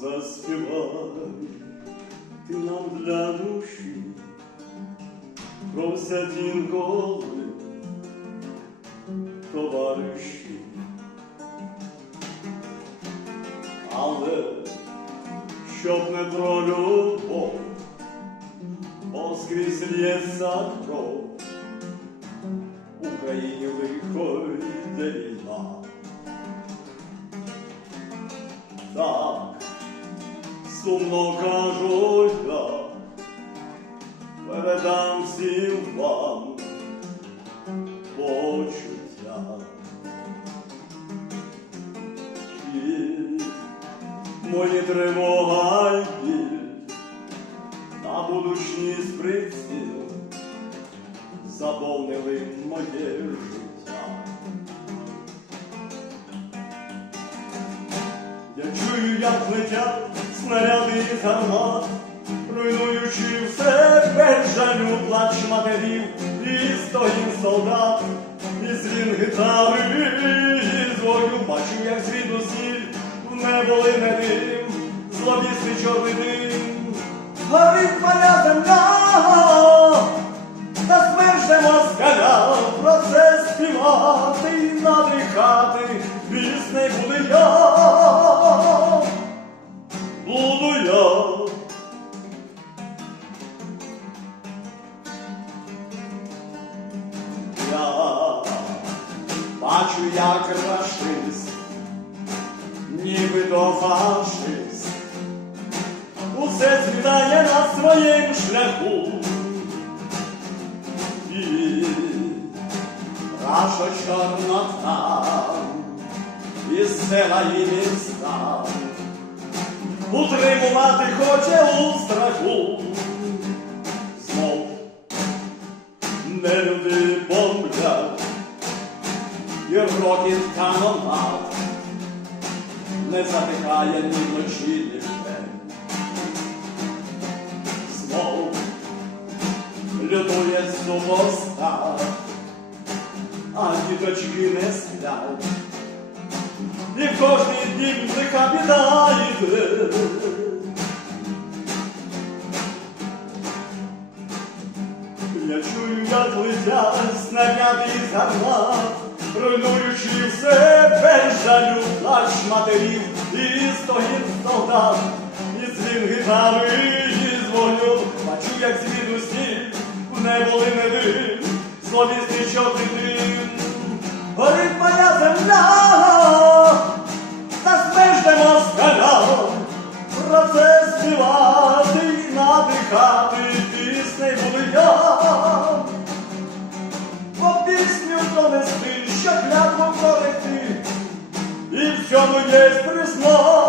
заспівай ти нам для душі, просять інколи товариші. Але щоб не про любов, бо скрізь лється кров, Україні лихо йде війна. Сумно кажу я, передам всім вам почуття. І мої тривога й біль, та будучність заповнили моє життя. Як летять снаряди із гармат, руйнуючи все без жалю плач матерів і стоїм солдат, і звін гитари, і з вогню бачу, як світ сіль в небо лине дим, злобісний чорний дим. Горить земля, бачу, як рашист, нібито фашист, усе змітає на своєму шляху. І наша чорнота, і села і міста, утримувати хоче у страху. І рокіт канонат не затихає ні вночі, ні вдень. Знов лютує сумоста, а діточки не сплять. І в кожній дім лиха біда летять снаряди із гармат, руйнуючи все без жалю плач матерів і стогін солдат, і дзвін гітари, і з вогню бачу, як світ усі в небо лине дим, зловісний чорний дим. Горить моя земля, Oh.